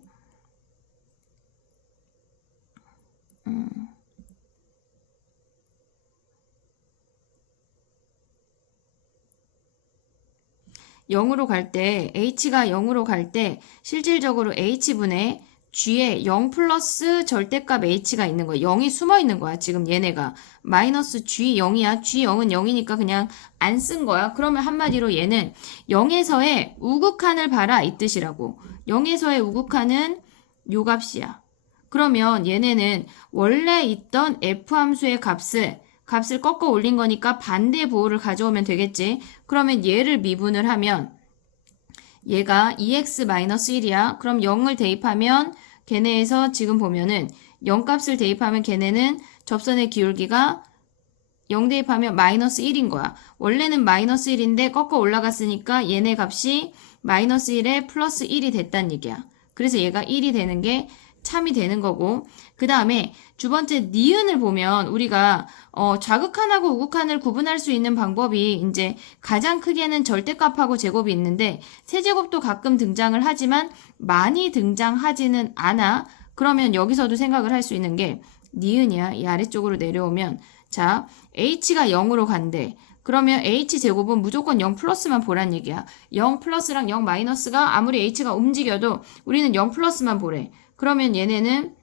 0으로 갈 때, h가 0으로 갈 때 실질적으로 h분의 g에 0 플러스 절대값 h가 있는 거야. 0이 숨어 있는 거야. 지금 얘네가. 마이너스 g 0이야. g 0은 0이니까 그냥 안 쓴 거야. 그러면 한마디로 얘는 0에서의 우극한을 봐라 이 뜻이라고. 0에서의 우극한은 요 값이야. 그러면 얘네는 원래 있던 f 함수의 값을 꺾어 올린 거니까 반대 보호를 가져오면 되겠지. 그러면 얘를 미분을 하면 얘가 2x-1이야. 그럼 0을 대입하면 걔네에서 지금 보면은 0값을 대입하면 걔네는 접선의 기울기가 0 대입하면 마이너스 1인 거야. 원래는 마이너스 1인데 꺾어 올라갔으니까 얘네 값이 마이너스 1에 플러스 1이 됐단 얘기야. 그래서 얘가 1이 되는 게 참이 되는 거고, 그 다음에 두 번째 니은을 보면 우리가 좌극한하고 우극한을 구분할 수 있는 방법이 이제 가장 크게는 절대값하고 제곱이 있는데 세제곱도 가끔 등장을 하지만 많이 등장하지는 않아. 그러면 여기서도 생각을 할 수 있는 게 니은이야. 이 아래쪽으로 내려오면 자 h가 0으로 간대. 그러면 h제곱은 무조건 0 플러스만 보란 얘기야. 0 플러스랑 0 마이너스가 아무리 h가 움직여도 우리는 0 플러스만 보래. 그러면 얘네는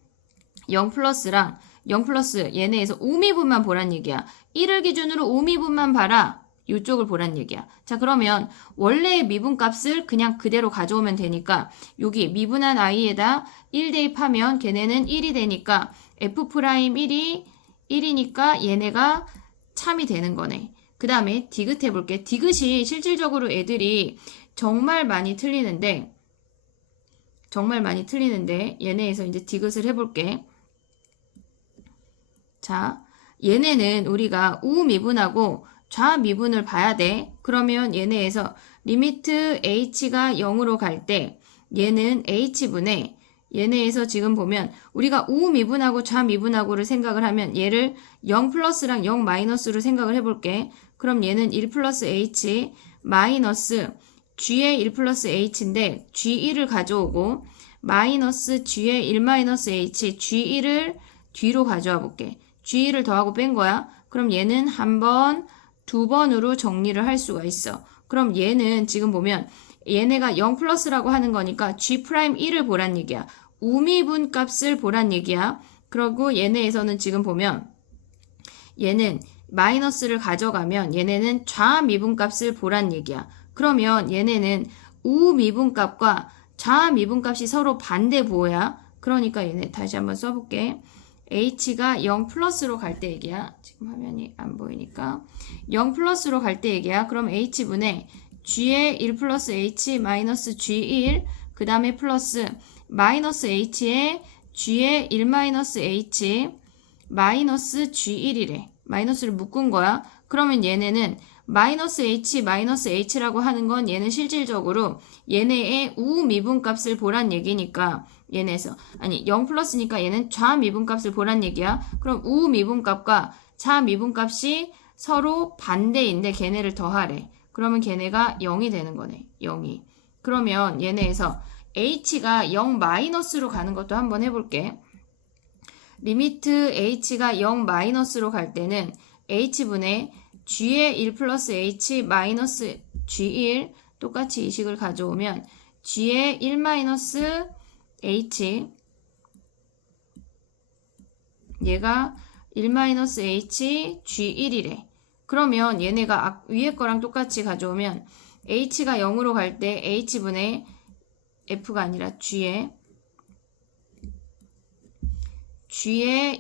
0 플러스랑 0 플러스 얘네에서 우미분만 보란 얘기야. 1을 기준으로 우미분만 봐라. 이쪽을 보란 얘기야. 자, 그러면 원래의 미분값을 그냥 그대로 가져오면 되니까 여기 미분한 i에다 1 대입하면 걔네는 1이 되니까 f'1이 1이니까 얘네가 참이 되는 거네. 그 다음에 디귿 해볼게. 디귿이 실질적으로 애들이 정말 많이 틀리는데 얘네에서 이제 디귿을 해볼게. 자, 얘네는 우리가 우미분하고 좌미분을 봐야 돼. 그러면 얘네에서 리미트 h가 0으로 갈 때 얘는 h분의 얘네에서 지금 보면 우리가 우미분하고 좌미분하고를 생각을 하면 얘를 0 플러스랑 0 마이너스로 생각을 해볼게. 그럼 얘는 1 플러스 h 마이너스 g의 1 플러스 h인데 g1을 가져오고 마이너스 g의 1 마이너스 h g1을 뒤로 가져와 볼게. g1을 더하고 뺀 거야. 그럼 얘는 한 번, 두 번으로 정리를 할 수가 있어. 그럼 얘는 지금 보면 얘네가 0 플러스라고 하는 거니까 g'1을 보란 얘기야. 우미분 값을 보란 얘기야. 그리고 얘네에서는 지금 보면 얘는 마이너스를 가져가면 얘네는 좌미분 값을 보란 얘기야. 그러면 얘네는 우미분 값과 좌미분 값이 서로 반대 보호야. 그러니까 얘네 다시 한번 써볼게. h가 0 플러스로 갈 때 얘기야. 지금 화면이 안 보이니까 0 플러스로 갈 때 얘기야. 그럼 h분의 g의 1 플러스 h 마이너스 g1 그 다음에 플러스 마이너스 h의 g의 1 마이너스 h 마이너스 g1이래. 마이너스를 묶은 거야. 그러면 얘네는 마이너스 h라고 하는 건 얘는 실질적으로 얘네의 우미분값을 보란 얘기니까 얘네에서 아니 0 플러스니까 얘는 좌미분값을 보란 얘기야. 그럼 우미분값과 좌미분값이 서로 반대인데 걔네를 더하래. 그러면 걔네가 0이 되는 거네. 0이. 그러면 얘네에서 h가 0 마이너스로 가는 것도 한번 해볼게. 리미트 h가 0 마이너스로 갈 때는 h분의 g의 1 플러스 h 마이너스 g1 똑같이 이 식을 가져오면 g의 1 마이너스 h 얘가 1 마이너스 h g1이래. 그러면 얘네가 위에 거랑 똑같이 가져오면 h가 0으로 갈 때 h분의 f가 아니라 g의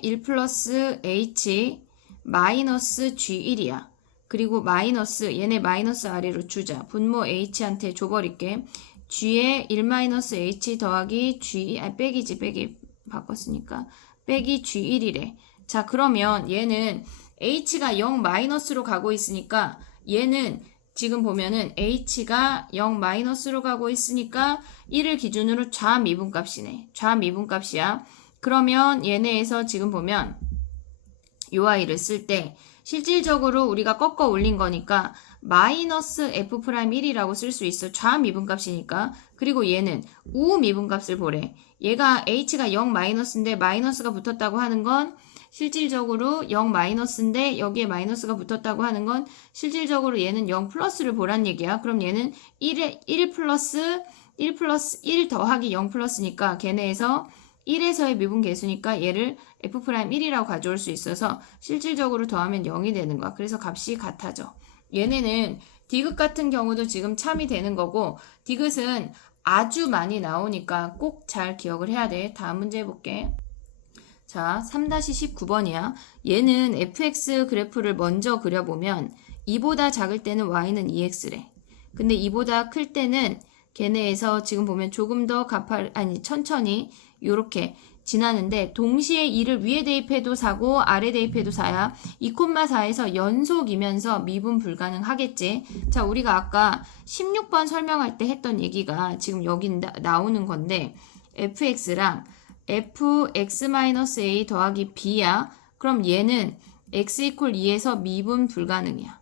1 플러스 h 마이너스 g1이야. 그리고 마이너스 얘네 마이너스 아래로 주자. 분모 h한테 줘버릴게. g의 1 마이너스 h 더하기 g 빼기 바꿨으니까 빼기 g1이래. 자 그러면 얘는 h가 0 마이너스로 가고 있으니까 얘는 지금 보면은 h가 0 마이너스로 가고 있으니까 1을 기준으로 좌미분값이네. 좌미분값이야. 그러면 얘네에서 지금 보면 요 아이를 쓸 때 실질적으로 우리가 꺾어 올린 거니까 마이너스 f'1이라고 쓸 수 있어. 좌미분값이니까. 그리고 얘는 우미분값을 보래. 얘가 h가 0 마이너스인데 마이너스가 붙었다고 하는 건 실질적으로 0 마이너스인데 여기에 마이너스가 붙었다고 하는 건 실질적으로 얘는 0 플러스를 보란 얘기야. 그럼 얘는 1 플러스 1 더하기 0 플러스니까 걔네에서 1에서의 미분 계수니까 얘를 f'1이라고 가져올 수 있어서 실질적으로 더하면 0이 되는 거야. 그래서 값이 같아져. 얘네는 디귿 같은 경우도 지금 참이 되는 거고 디귿은 아주 많이 나오니까 꼭 잘 기억을 해야 돼. 다음 문제 해볼게. 자, 3-19번이야. 얘는 fx 그래프를 먼저 그려보면 2보다 작을 때는 y는 2x래. 근데 2보다 클 때는 걔네에서 지금 보면 조금 더 천천히 요렇게 지나는데 동시에 2를 위에 대입해도 4고 아래 대입해도 4야. 2,4에서 연속이면서 미분 불가능하겠지. 자, 우리가 아까 16번 설명할 때 했던 얘기가 지금 여기 나오는 건데 fx랑 fx-a 더하기 b야. 그럼 얘는 x 이퀄 2에서 미분 불가능이야.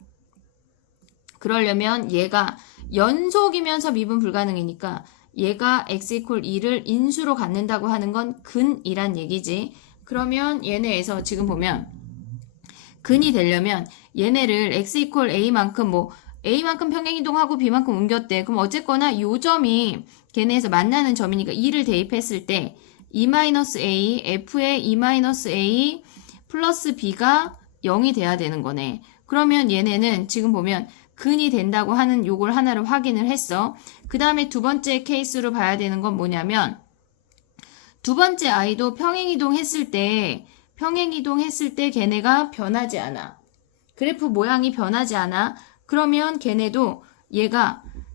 그러려면 얘가 연속이면서 미분 불가능이니까 얘가 x 이퀄 2를 인수로 갖는다고 하는 건 근이란 얘기지. 그러면 얘네에서 지금 보면 근이 되려면 얘네를 x 이퀄 a만큼 a만큼 평행이동하고 b만큼 옮겼대. 그럼 어쨌거나 요 점이 걔네에서 만나는 점이니까 2를 대입했을 때 e-a, f의 e-a 플러스 b가 0이 돼야 되는 거네. 그러면 얘네는 지금 보면 근이 된다고 하는 요걸 하나를 확인을 했어. 그 다음에 두 번째 케이스로 봐야 되는 건 뭐냐면 두 번째 아이도 평행이동했을 때 걔네가 변하지 않아. 그래프 모양이 변하지 않아. 그러면 걔네도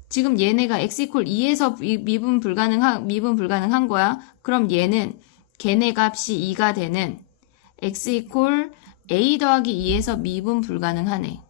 지금 얘네가 x 이퀄 2에서 미분 불가능한 거야. 그럼 얘는 걔네 값이 2가 되는 x 이퀄 a 더하기 2에서 미분 불가능하네.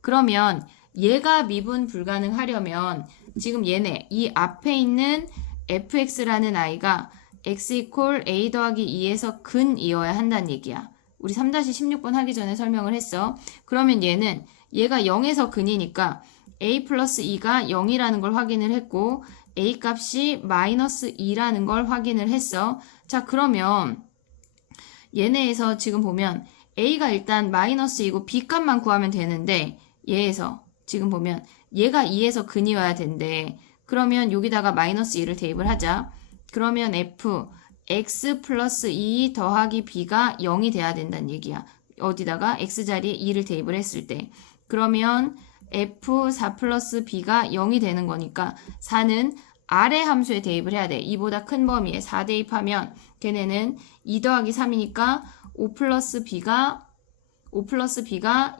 그러면 얘가 미분 불가능하려면 지금 얘네 이 앞에 있는 fx라는 아이가 x 이퀄 a 더하기 2에서 근이어야 한다는 얘기야. 우리 3-16번 하기 전에 설명을 했어. 그러면 얘가 0에서 근이니까 a 플러스 2가 0이라는 걸 확인을 했고 a 값이 마이너스 2라는 걸 확인을 했어. 자, 그러면 얘네에서 지금 보면 a가 일단 마이너스 2고 b 값만 구하면 되는데 얘에서 지금 보면 얘가 2에서 근이어야 된대. 그러면 여기다가 마이너스 2를 대입을 하자. 그러면 f x 플러스 2 더하기 b가 0이 돼야 된다는 얘기야. 어디다가 x 자리에 2를 대입을 했을 때. 그러면 f4 플러스 b가 0이 되는 거니까 4는 아래 함수에 대입을 해야 돼. 2보다 큰 범위에 4 대입하면 걔네는 2 더하기 3이니까 5 플러스 b가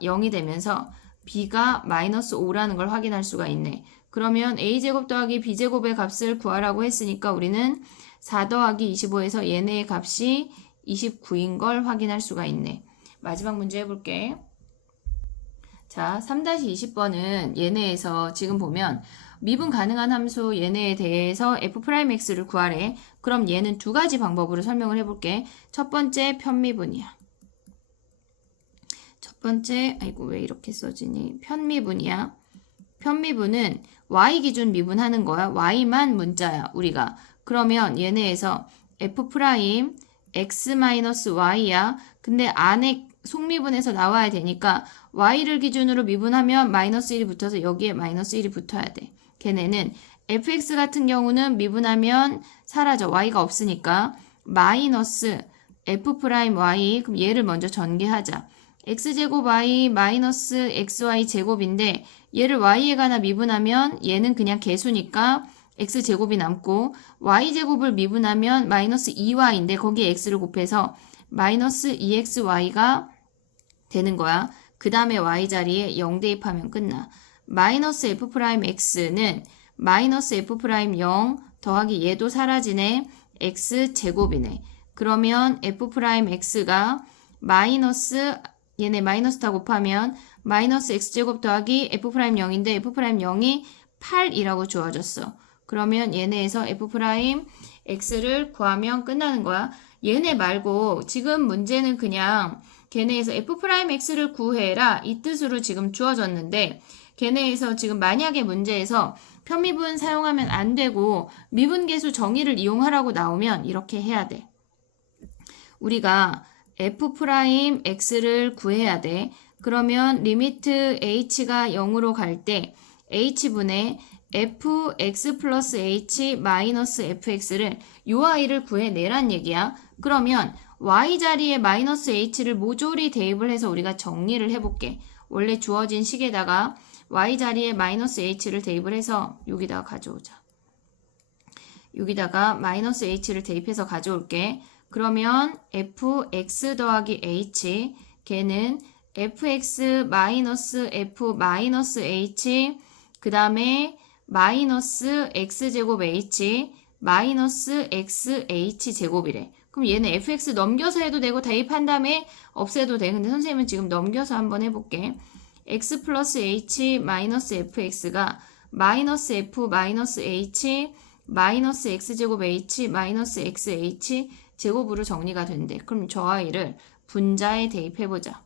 0이 되면서 b가 마이너스 5라는 걸 확인할 수가 있네. 그러면 a제곱 더하기 b제곱의 값을 구하라고 했으니까 우리는 4 더하기 25에서 얘네의 값이 29인 걸 확인할 수가 있네. 마지막 문제 해볼게. 자, 3-20번은 얘네에서 지금 보면 미분 가능한 함수 얘네에 대해서 f'x를 구하래. 그럼 얘는 두 가지 방법으로 설명을 해볼게. 첫 번째 편미분이야. 첫 번째, 아이고 왜 이렇게 써지니? 편미분이야. 편미분은 y 기준 미분하는 거야. y만 문자야, 우리가. 그러면 얘네에서 f'(x-y야). 근데 안에 속미분에서 나와야 되니까 y를 기준으로 미분하면 마이너스 1이 붙어서 여기에 마이너스 1이 붙어야 돼. 걔네는 fx 같은 경우는 미분하면 사라져. y가 없으니까 마이너스 f'y. 그럼 얘를 먼저 전개하자. x제곱 y 마이너스 xy 제곱인데 얘를 y에 관한 미분하면 얘는 그냥 개수니까 x제곱이 남고 y제곱을 미분하면 마이너스 2y인데 거기에 x를 곱해서 마이너스 2xy가 되는 거야. 그 다음에 y 자리에 0 대입하면 끝나. 마이너스 f'x는 마이너스 f'0 더하기 얘도 사라지네. x제곱이네. 그러면 f'x가 마이너스 얘네 마이너스 다 곱하면 마이너스 x제곱 더하기 f'0인데 f'0이 8이라고 주어졌어. 그러면 얘네에서 f'x를 구하면 끝나는 거야. 얘네 말고 지금 문제는 그냥 걔네에서 f'x를 구해라 이 뜻으로 지금 주어졌는데 걔네에서 지금 만약에 문제에서 편미분 사용하면 안 되고 미분계수 정의를 이용하라고 나오면 이렇게 해야 돼. 우리가 f'x를 구해야 돼. 그러면 리미트 h가 0으로 갈 때 h분의 fx 플러스 h 마이너스 fx를 요 i를 구해내란 얘기야. 그러면 y 자리에 마이너스 h를 모조리 대입을 해서 우리가 정리를 해볼게. 원래 주어진 식에다가 y 자리에 마이너스 h를 대입을 해서 여기다가 가져오자. 여기다가 마이너스 h를 대입해서 가져올게. 그러면 fx 더하기 h 걔는 fx 마이너스 f 마이너스 h 그 다음에 마이너스 x제곱 h 마이너스 xh 제곱이래. 그럼 얘는 fx 넘겨서 해도 되고 대입한 다음에 없애도 돼. 근데 선생님은 지금 넘겨서 한번 해볼게. x 플러스 h 마이너스 fx가 마이너스 f 마이너스 h 마이너스 x제곱 h 마이너스 xh 제곱으로 정리가 된대. 그럼 저 아이를 분자에 대입해보자.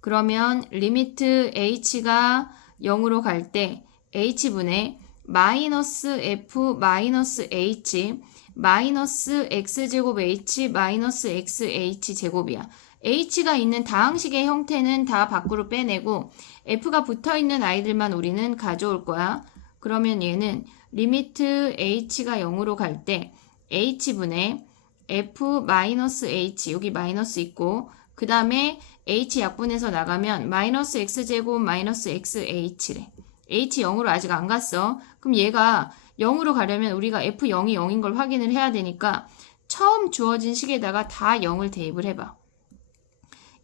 그러면 리미트 h가 0으로 갈 때 h분의 마이너스 f 마이너스 h 마이너스 x제곱 h 마이너스 xh 제곱이야. h가 있는 다항식의 형태는 다 밖으로 빼내고 f가 붙어있는 아이들만 우리는 가져올 거야. 그러면 얘는 리미트 h가 0으로 갈 때 h분의 f 마이너스 h 여기 마이너스 있고 그 다음에 h 약분해서 나가면 마이너스 x제곱 마이너스 xh래. h 0으로 아직 안 갔어. 그럼 얘가 0으로 가려면 우리가 f0이 0인 걸 확인을 해야 되니까 처음 주어진 식에다가 다 0을 대입을 해봐.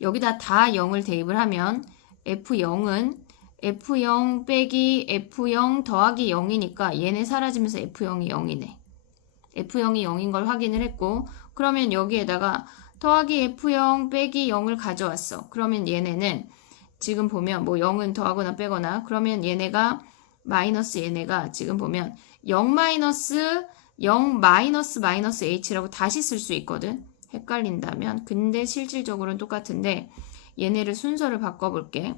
여기다 다 0을 대입을 하면 f0은 f0 빼기 f0 더하기 0이니까 얘네 사라지면서 f0이 0이네. f0이 0인 걸 확인을 했고 그러면 여기에다가 더하기 f0 빼기 0을 가져왔어. 그러면 얘네는 지금 보면 뭐 0은 더하거나 빼거나 그러면 얘네가 마이너스 얘네가 지금 보면 0 마이너스 0 마이너스 마이너스 h라고 다시 쓸 수 있거든. 헷갈린다면. 근데 실질적으로는 똑같은데 얘네를 순서를 바꿔볼게.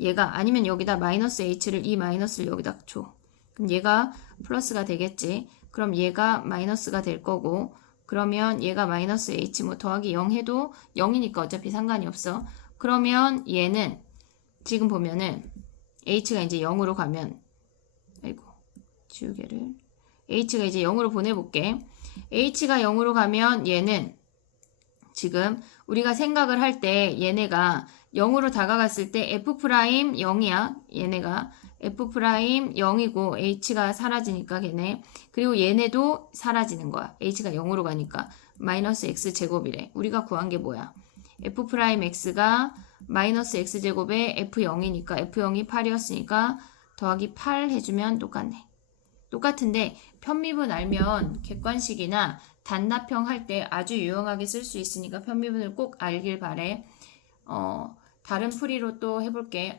얘가 아니면 여기다 마이너스 h를 이 마이너스를 여기다 줘. 그럼 얘가 플러스가 되겠지. 그럼 얘가 마이너스가 될 거고 그러면 얘가 마이너스 h 뭐 더하기 0 해도 0이니까 어차피 상관이 없어. 그러면 얘는 지금 보면은 h가 이제 0으로 가면 아이고 지우개를 h가 이제 0으로 보내볼게. h가 0으로 가면 얘는 지금 우리가 생각을 할 때 얘네가 0으로 다가갔을 때 f' 0이야. 얘네가 F 프라임 0이고 H가 사라지니까 걔네. 그리고 얘네도 사라지는 거야. H가 0으로 가니까. 마이너스 X제곱이래. 우리가 구한 게 뭐야? F 프라임 X가 마이너스 X제곱에 F0이니까 F0이 8이었으니까 더하기 8 해주면 똑같네. 똑같은데 편미분 알면 객관식이나 단답형 할 때 아주 유용하게 쓸 수 있으니까 편미분을 꼭 알길 바래. 다른 풀이로 또 해볼게.